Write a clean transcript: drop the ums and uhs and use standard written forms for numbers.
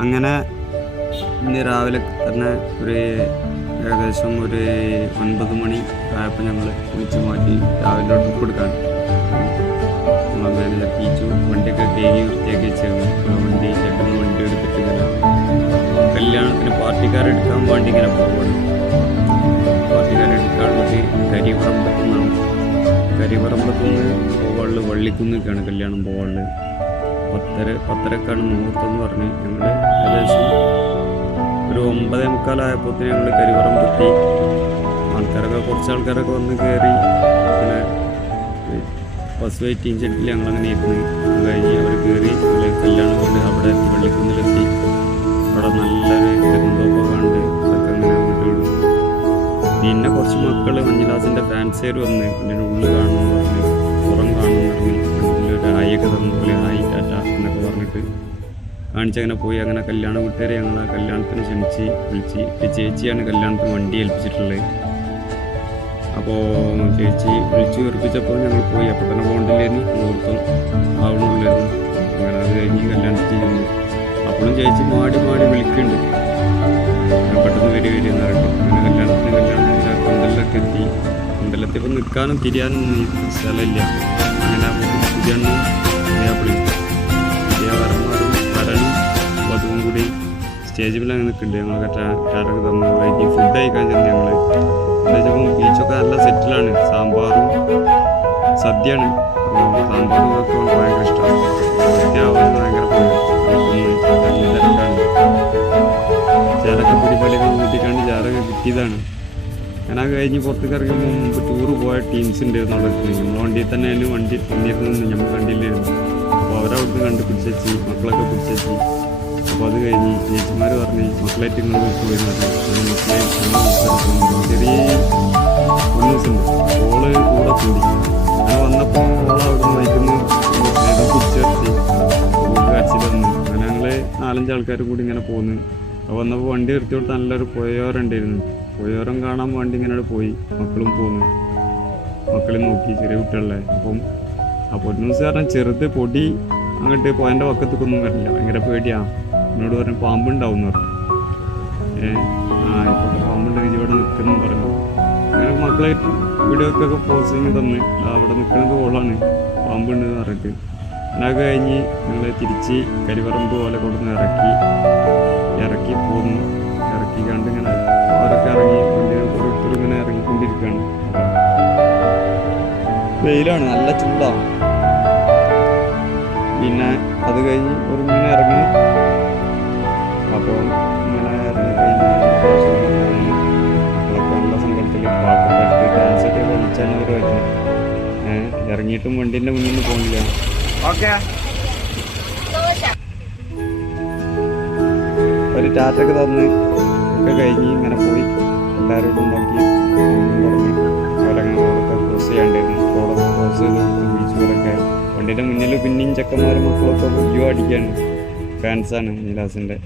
അങ്ങനെ ഇന്ന് രാവിലെ തന്നെ ഒരു ഏകദേശം ഒരു 9 മണി ആയപ്പോൾ ഞങ്ങൾ വിളിച്ച് മാറ്റി രാവിലെ ട്രിപ്പ് എടുക്കാൻ മാനേജർ ടീച്ചു വണ്ടിയൊക്കെ കയറി വൃത്തിയാക്കി വെച്ചിരുന്നു. വണ്ടി ചേട്ടന് വണ്ടി എടുത്തിട്ട് ഇങ്ങനെ കല്യാണത്തിന് പാർട്ടിക്കാരെടുക്കാൻ വേണ്ടി ഇങ്ങനെ പോവുകയാണ്. പാർട്ടിക്കാരെടുക്കാനുള്ളത് കരിപറമ്പത്തുനിന്നാണ്. കരിപറമ്പത്തുനിന്ന് പോവാനുള്ളത് വള്ളിക്കുന്നിക്കാണ് കല്യാണം പോവാനുള്ളത്. 10:30ക്കാണ് മുഹൂർത്തം എന്ന് പറഞ്ഞ് ഞങ്ങൾ ഏകദേശം ഒരു 9:45 ഞങ്ങൾ കരിപറമ്പെത്തി. കുറച്ച് ആൾക്കാരൊക്കെ വന്ന് കയറി. അങ്ങനെ ബസ് വെയിറ്റിംഗ് ഷെഡിൽ ഞങ്ങളങ്ങനെ ഇരുന്ന് കഴിഞ്ഞ് അവർ കയറി കല്യാണം കൊണ്ട് അവിടെ വള്ളിക്കുന്നിലെത്തി. അവിടെ നല്ലൊരു തെങ്ങുന്തോപ്പൊക്കെ കണ്ട് അതൊക്കെ അങ്ങനെ വിട്ടു. പിന്നെ കുറച്ച് മക്കൾ മഞ്ജുലാസിൻ്റെ ഫാൻസുകാർ വന്ന് അതിൻ്റെ ഉള്ളിൽ കാണണമെന്ന് പറഞ്ഞ് പുറം കാണുമെന്ന് പറഞ്ഞ് ഒരു ആയൊക്കെ തന്നു. ആയി ടാറ്റ എന്നൊക്കെ പറഞ്ഞിട്ട് കാണിച്ചങ്ങനെ പോയി. അങ്ങനെ കല്യാണം വീട്ടുകാരെ ഞങ്ങൾ ആ കല്യാണത്തിന് ക്ഷണിച്ച് വിളിച്ച്. ചേച്ചിയാണ് കല്യാണത്തിന് വണ്ടി ഏൽപ്പിച്ചിട്ടുള്ളത്. അപ്പോൾ ചേച്ചി വിളിച്ച് ഉറപ്പിച്ചപ്പോൾ ഞങ്ങൾ പോയി. അപ്പോൾ തന്നെ പോകണ്ടില്ലായിരുന്നു, മുഹൂർത്തം ആവണമില്ലായിരുന്നു. അങ്ങനെ അത് കഴിഞ്ഞ് കല്യാണത്തിൽ ചെന്നു. അപ്പോഴും ചേച്ചി മാടി വിളിക്കുന്നുണ്ട്, പെട്ടെന്ന് വരുമെന്ന് പറഞ്ഞിട്ട്. അങ്ങനെ കല്യാണത്തിന് പന്തലിലൊക്കെ എത്തി. പന്തലെത്തിയപ്പോൾ നിൽക്കാനും തിരിയാനും സ്ഥലമില്ല. അങ്ങനെ പുതിയണ്ണും വരനും അതും കൂടി സ്റ്റേജിൽ അങ്ങനെ നിൽക്കുന്നുണ്ട്. ഞങ്ങളൊക്കെ ടാറ്റൊക്കെ തന്നു. കഴിഞ്ഞ് ഫുഡ് കഴിക്കാൻ ചെന്ന് ഞങ്ങൾ ഉദ്ദേശിച്ചപ്പം ബീച്ചൊക്കെ നല്ല സെറ്റിലാണ്. സാമ്പാറും സദ്യയാണ്. അപ്പോൾ സാമ്പാറും ഒക്കെ ഭയങ്കര ഇഷ്ടമാണ്. സദ്യയാവാൻ ഭയങ്കര തിരക്കാണ്. ചേരൊക്കെ പിടിപ്പലൊക്കെ കൂട്ടിക്കാണ്ട് ചേരൊക്കെ കിട്ടിയതാണ്. അങ്ങനെ കഴിഞ്ഞ് പുറത്തേക്ക് ഇറങ്ങുമ്പോൾ മുമ്പ് ടൂറ് പോയ ടീംസ് ഉണ്ട് നടക്കുന്നത്. നമ്മൾ വണ്ടിയിൽ തന്നെയാണ് വണ്ടി വന്നിരുന്നത്. നമ്മൾ കണ്ടില്ലായിരുന്നു. അപ്പോൾ അവരവിടുന്ന് കണ്ട് പിടിച്ചേച്ചി, മക്കളൊക്കെ പിടിച്ചേച്ചി. അപ്പോൾ അത് കഴിഞ്ഞ് ചേച്ചിമാർ പറഞ്ഞ് മക്കളായിട്ട് നിങ്ങൾ പോയിരുന്നത് ചെറിയ പൊന്നൂസുണ്ട്. ഓള് കൂടെ കൂടി. അങ്ങനെ വന്നപ്പോൾ ഓളവിടുന്ന് വൈകുന്നു പിടിച്ചേർത്തി കാച്ചിൽ വന്നു. അങ്ങനെ ഞങ്ങൾ 4-5 ആൾക്കാർ കൂടി ഇങ്ങനെ പോന്നു. അപ്പോൾ വന്നപ്പോൾ വണ്ടി നിർത്തി കൊടുത്ത് നല്ലൊരു പുഴയോരം ഉണ്ടായിരുന്നു. പുഴയോരം കാണാൻ വേണ്ടി ഇങ്ങനെ പോയി. മക്കളും പോന്നു. മക്കളെ നോക്കി, ചെറിയ കുട്ടികളെ. അപ്പം ആ പൊന്നൂസ് കാരണം ചെറുത് പൊടി അങ്ങോട്ട് പോയതിൻ്റെ പക്കത്തേക്കൊന്നും വരില്ല. ഭയങ്കര പേടിയാണ്. എന്നോട് പറഞ്ഞു പാമ്പുണ്ടാവും എന്ന് പറഞ്ഞു. ഇപ്പോൾ പാമ്പുണ്ടെങ്കിൽ ഇവിടെ നിൽക്കണം പറഞ്ഞു. അങ്ങനെ മക്കളെ വീഡിയോക്കൊക്കെ പോസിങ് തന്ന് അവിടെ നിൽക്കുന്നത് ഓളാണ്, പാമ്പുണ്ടെന്ന് പറഞ്ഞിട്ട്. അതൊക്കെ കഴിഞ്ഞ് ഞങ്ങൾ തിരിച്ച് കരിപറമ്പ് പോലെ കൊണ്ടുവന്ന് ഇറക്കി പോന്നു. ഇറക്കി കണ്ട് ഇങ്ങനെ അവരൊക്കെ ഇറങ്ങി. വണ്ടി ഓരോരുത്തരും ഇങ്ങനെ ഇറങ്ങിക്കൊണ്ടിരിക്കുകയാണ്. വെയിലാണ്, നല്ല ചൂടാണ്. പിന്നെ അത് കഴിഞ്ഞ് ഒരു ഇങ്ങനെ ഇറങ്ങി. അപ്പോൾ ഇങ്ങനെ ഇറങ്ങി കഴിഞ്ഞ് മക്കളൊക്കെ സങ്കടത്തിൽ പാട്ടൊക്കെ ഇട്ട് ഡാൻസൊക്കെ കളിച്ചാണ് അവർ വരുന്നത്. ഇറങ്ങിയിട്ടും വണ്ടീൻ്റെ മുന്നിൽ നിന്ന് പോകുന്നില്ല. ഒരു ടാറ്റൊക്കെ തന്ന് ഒക്കെ കഴിഞ്ഞ് ഇങ്ങനെ പോയി. എല്ലാവരോടും നോക്കി പറഞ്ഞ് അവരങ്ങനെ റോഡൊക്കെ ക്രോസ് ചെയ്യാണ്ടായിരുന്നു. റോഡൊക്കെ ക്രോസ് ചെയ്ത് ബീച്ചുകളൊക്കെ വണ്ടീൻ്റെ മുന്നിൽ പിന്നെയും ചെക്കന്മാരും മക്കളൊക്കെ വ്യൂ അടിക്കുകയാണ്. ഫാൻസാണ് നീലാസിൻ്റെ.